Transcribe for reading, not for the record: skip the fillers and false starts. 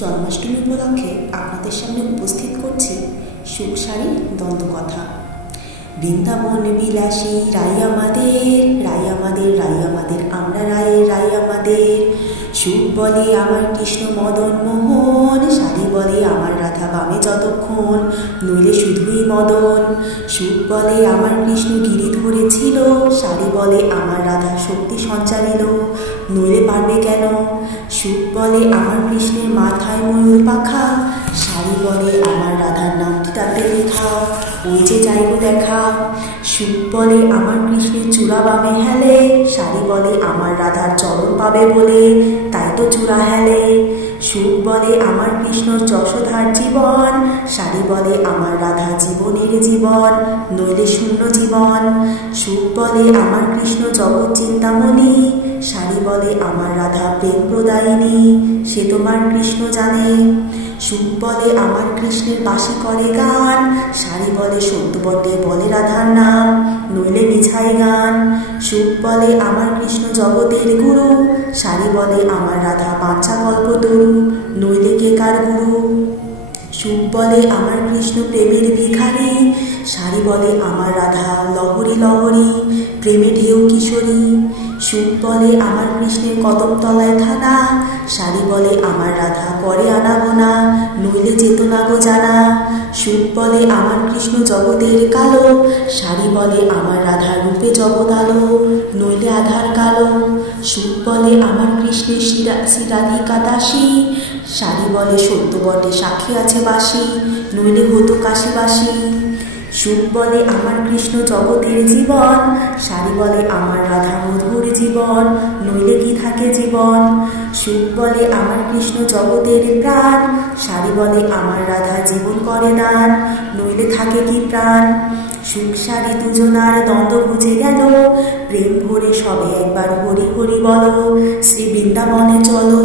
জন্মাষ্টমী উপলক্ষে আপনাদের সামনে উপস্থিত করছি সুখসারী দ্বন্দ্বকথা। বৃন্দাবন বিলাসী রাই আমাদের, রাই আমাদের, রাই আমাদের, আমরা রায়ের রাই আমাদের। সুখ বলে আমার কৃষ্ণ মদন মোহন, সারি বলে আমার রাধা বামে যতক্ষণ, নইলে শুধুই মদন। সুখ বলে আমার কৃষ্ণ গিরি ধরেছিল, সারি বলে আমার রাধা শক্তি সঞ্চারিল, নইলে পারবে কেন। সুখ বলে আমার কৃষ্ণের মাথায় ময়ূর পাখা, সারি বলে আমার রাধার নামটি তাতে লেখা, ওই যে যাইব দেখা। সুখ বলে আমার কৃষ্ণের চূড়া বামে হেলে, সারি বলে আমার রাধার চরণ পাবে বলে, তাই তো চূড়া হেলে। সুখ বলে আমার কৃষ্ণ যশোধার জীবন, সারি বলে আমার রাধা জীবনের জীবন, নইলে শূন্য জীবন। সুখ বলে আমার কৃষ্ণ জগৎ চিন্তামণি, সারি বলে আমার রাধা প্রেম প্রদায়িনী, সে তোমার কৃষ্ণ জানে। সুখ বলে আমার কৃষ্ণের বাঁশি করে গান, সারি বলে সত্য বটে বলে রাধার নাম, নইলে মিছাই গান। সুখ বলে আমার কৃষ্ণ জগতের গুরু, সারি বলে আমার রাধা বাঞ্ছা কল্পতরু, নইলে কে কার গুরু। সুখ বলে আমার কৃষ্ণ প্রেমের ভিখারি, সারি বলে আমার রাধা লহরী লহরী, প্রেমে ঢেউ কিশোরী। সুখ বলে আমার কৃষ্ণের কদম তলায় থানা, সারি বলে আমার রাধা করে আনাগোনা, নইলে চেতনা গো জানা। সুখ বলে আমার কৃষ্ণ জগতের কালো, সারি বলে আমার রাধার রূপে জগৎ আলো, নইলে আধার কালো। সুখ বলে আমার কৃষ্ণের শ্রীরাধিকা দাসী, সারি বলে সত্য বটে সাক্ষী আছে বাসি, নইলে হতো কাশিবাসী। সুখ বলে আমার কৃষ্ণ জগতের জীবন, সারি বলে আমার রাধা মধুর জীবন, নইলে কি থাকে জীবন। সুখ বলে আমার কৃষ্ণ জগতের প্রাণ, সারি বলে আমার রাধা জীবন করে দান, নইলে থাকে কি প্রাণ। সুখ সারি দুজনার দ্বন্দ্ব বুঝে গেল, প্রেম ভরে সবে একবার হরি হরি বলো, শ্রী বৃন্দাবনে চলো।